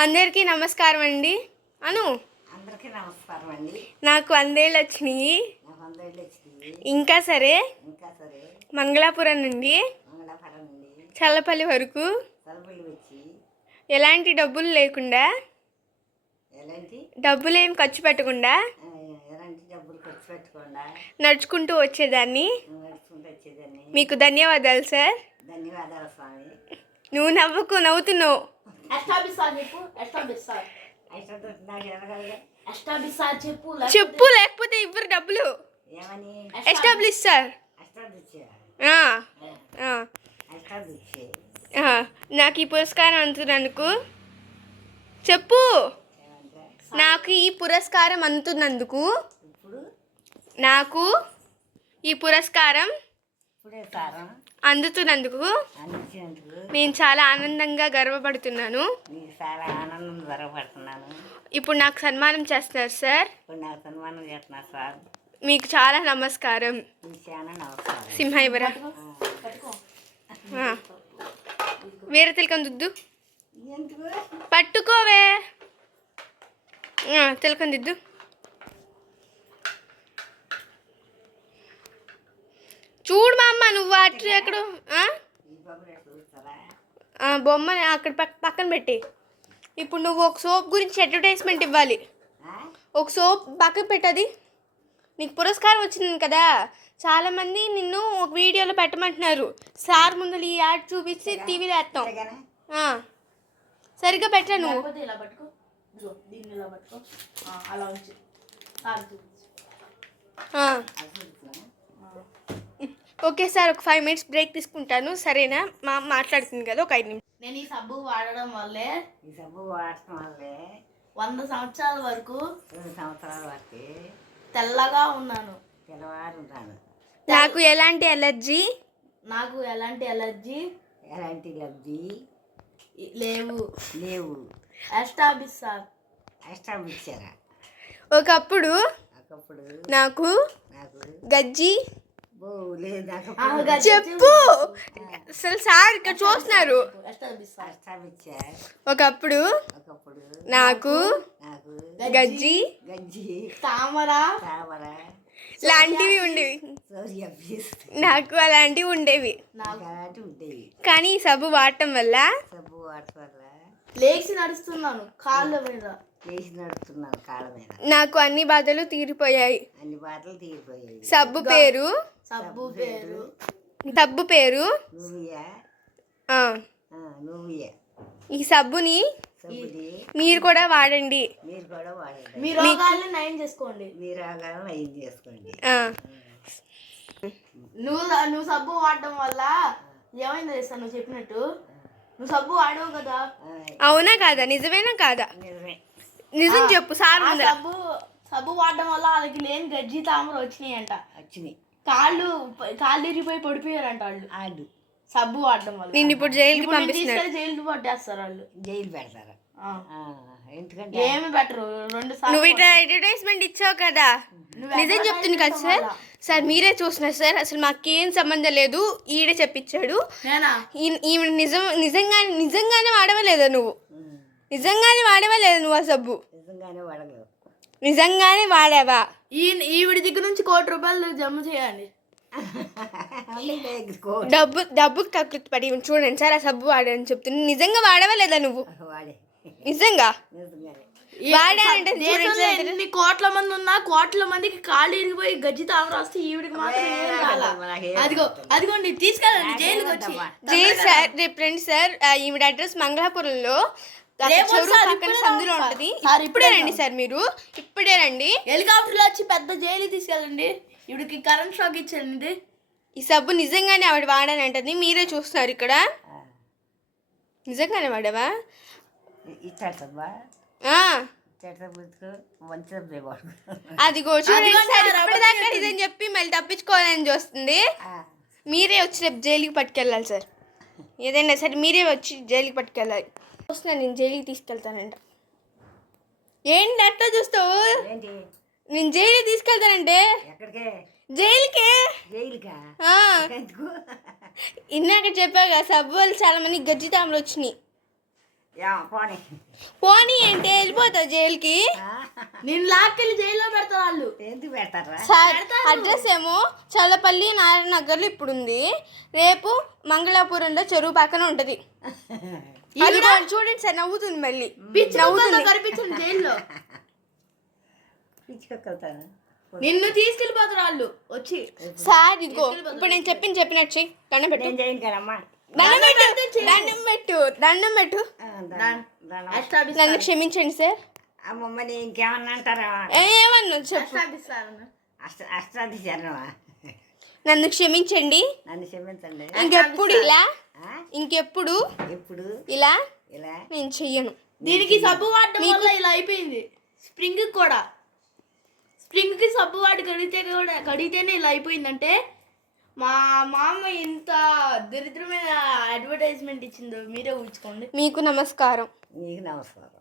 అందరికీ నమస్కారం అండి. అను అందరికీ నమస్కారం అండి. నాకు 100 ఏళ్ళు వచ్చినాయి. నాకు 100 ఏళ్ళు వచ్చినాయి. ఇంకా సరే సరే మంగళాపురం నుండి చల్లపల్లి వరకు వచ్చి ఎలాంటి డబ్బులు లేకుండా డబ్బులేం ఖర్చు పెట్టకుండా నడుచుకుంటూ వచ్చేదాన్ని. మీకు ధన్యవాదాలు సార్. ధన్యవాదాలు స్వామి. నువ్వు నవ్వుకు, నవ్వుతున్నావు. చెప్పు, లేకపోతే ఇవ్వరు డబ్బులు. Establish sir. నాకు ఈ పురస్కారం అందుతున్నందుకు చెప్పు. నాకు ఈ పురస్కారం అందుతున్నందుకు నాకు ఈ పురస్కారం అందుతున్నందుకు నేను చాలా ఆనందంగా గర్వపడుతున్నాను. ఇప్పుడు నాకు సన్మానం చేస్తున్నారు సార్. మీకు చాలా నమస్కారం. సింహాయివరా వేరే తిలకం దిద్దు పట్టుకోవే. తిలకం దిద్దు. చూడు మా అమ్మ, నువ్వు అటు ఎక్కడో బొమ్మ అక్కడ పక్కన పెట్టి. ఇప్పుడు నువ్వు ఒక సోప్ గురించి అడ్వర్టైజ్మెంట్ ఇవ్వాలి. ఒక సోప్ పక్కన పెట్టది. నీకు పురస్కారం వచ్చింది కదా, చాలామంది నిన్ను ఒక వీడియోలో పెట్టమంటున్నారు. సార్ ముందు ఈ యాడ్ చూపించి టీవీలో వేస్తాం. సరిగ్గా పెట్టా నువ్వు. ఓకే సార్, ఒక 5 minutes బ్రేక్ తీసుకుంటాను. సరేనా? మా మాట్లాడుతుంది కదా, ఒక 5 నిమిషాలు. నేను ఈ సబ్బు వాడడం వల్లే 100 సంవత్సరాల వరకు తెల్లగా ఉన్నాను. నాకు ఎలాంటి ఎలర్జీ లేవు. ఎస్టాబ్లిష్ ఒకప్పుడు నాకు గజ్జి చెప్పు. అసలు సార్ ఇక్కడ చూస్తున్నారు. ఒకప్పుడు నాకు గజ్జి తామర లాంటివి ఉండేవి. నాకు అలాంటివి ఉండేవి. కానీ ఈ సబ్బు వాడటం వల్ల లేచి నడుస్తున్నాను కాళ్ళ మీద. నాకు అన్ని బాధలు తీరిపోయాయి. సబ్బు పేరు ఈ సబ్బుని మీరు కూడా వాడండి. మీ రోగాలను నయం చేసుకోండి. నువ్వు సబ్బు వాడడం వల్ల ఏమైందో తెలుసా? నువ్వు చెప్పినట్టు నువ్వు సబ్బు వాడవు కదా. అవునా కాదా? నిజమేనా కాదా? నిజం చెప్పు సార్. సబ్బు వాడడం వల్ల వాళ్ళకి లేని గజ్జి తామర వచ్చినాయంట. కాళ్ళు ఇరిగిపోయి పడిపోయారంట వాళ్ళు సబ్బు వాడడం వల్ల. నేను ఇప్పుడు జైలుకి పంపిస్తారు. జైలు పట్టేస్తారు వాళ్ళు. జైలు పెడతారు. ఏమి బెటరు. 2 సార్లు నువ్వు ఇట్లా అడ్వర్టైజ్మెంట్ ఇచ్చావు కదా. నిజం చెప్తుంది కదా సార్. సార్ మీరే చూస్తున్నారు సార్. అసలు మాకేం సంబంధం లేదు. ఈడే చెప్పించాడు. ఈమె నిజంగానే వాడవలేదా నువ్వు? నిజంగానే వాడవలేదా నువ్వు ఆ సబ్బు? నిజంగానే వాడావా? ఈవిడి దగ్గర నుంచి ₹1,00,00,000 జమ చేయాలి. డబ్బుకి కకృతి పడి చూడండి సార్. ఆ సబ్బు వాడని చెప్తున్నా. నిజంగా వాడవలేదా నువ్వు? నిజంగా వాడానంటే ఎన్ని కోట్ల మంది ఉన్నా కోట్ల మందికి కాళ్ళు ఇరిగిపోయి గజ్జి తామర వస్తే ఈవిడికి మాత్రం అదిగోండి తీసుకెళ్ళండి జైలుకి వచ్చి. జైలు సార్ రేపు రండి సార్. ఈవిడ అడ్రస్ మంగళాపురంలో సందులో ఉంటది. ఇప్పుడే రండి సార్. మీరు ఇప్పుడే రండి. హెలికాప్టర్లో వచ్చి పెద్ద జైలు తీసుకెళ్ళండి. ఇవిడికి కరెంట్ షాక్ ఇచ్చేయండి. ఈ సబ్బు నిజంగానే ఆవిడ వాడానంటది. మీరే చూస్తున్నారు ఇక్కడ. నిజంగానే వాడావా? అదిగో చూడండి సార్. ఇప్పటిదాకా ఇదని చెప్పి మళ్ళీ తప్పించుకోవాలని చూస్తుంది. మీరే వచ్చి రేపు జైలుకి పట్టుకెళ్ళాలి సార్. ఏదైనా సరే మీరే వచ్చి జైలుకి పట్టుకెళ్ళాలి. వస్తున్నాను, నేను జైలుకి తీసుకెళ్తానంట. ఏంటి అట్లా చూస్తావు? నేను జైలుకి తీసుకెళ్తానంటే జైలుకే. ఇందాక చెప్పాగా సబ్బు వాళ్ళు చాలా మంది గజ్జి తామలు వచ్చినాయి. పోనీ పోనీ అంటే వెళ్ళిపోతావు జైలుకి. నేను లాక్కెళ్ళి జైల్లో పెడతారు వాళ్ళు. ఎందుకు పెడతారా? సార్ అడ్రస్ ఏమో చల్లపల్లి నారాయణ నగర్లో ఇప్పుడు ఉంది. రేపు మంగళాపురంలో చెరువు పక్కన ఉంటుంది. అది చూడండి సార్, నవ్వుతుంది మళ్ళీ. నవ్వుతుంది. కనిపించండి జైల్లో. పిచ్చుకెళ్తాను. నిన్ను తీసుకెళ్ళిపోతారు వాళ్ళు వచ్చి. సార్ ఇదిగో ఇప్పుడు నేను చెప్పినట్టు చెయ్యి. దండం పెట్టు. నేను చేయను కదమ్మా. దండం పెట్టు. నన్ను క్షమించండి సార్. అమ్మమ్మని ఇంకేమన్నా అంటారా? ఏమన్నా చెప్పు. అష్టాధిచారమా? నన్ను క్షమించండి. నన్ను క్షమించండి. ఇంకెప్పుడు ఇలా ఇంకెప్పుడు ఎప్పుడు ఇలా ఇలా నేను చెయ్యను. దీనికి సబ్బు వాడడం వల్ల ఇలా అయిపోయింది. స్ప్రింగ్ కూడా స్ప్రింగ్కి సబ్బు వాడి కడిగితేనే ఇలా అయిపోయిందంటే మా మామ ఇంత దరిద్రమైన అడ్వర్టైజ్మెంట్ ఇచ్చిందో మీరే ఊహించుకోండి. మీకు నమస్కారం. నీకు నమస్కారం.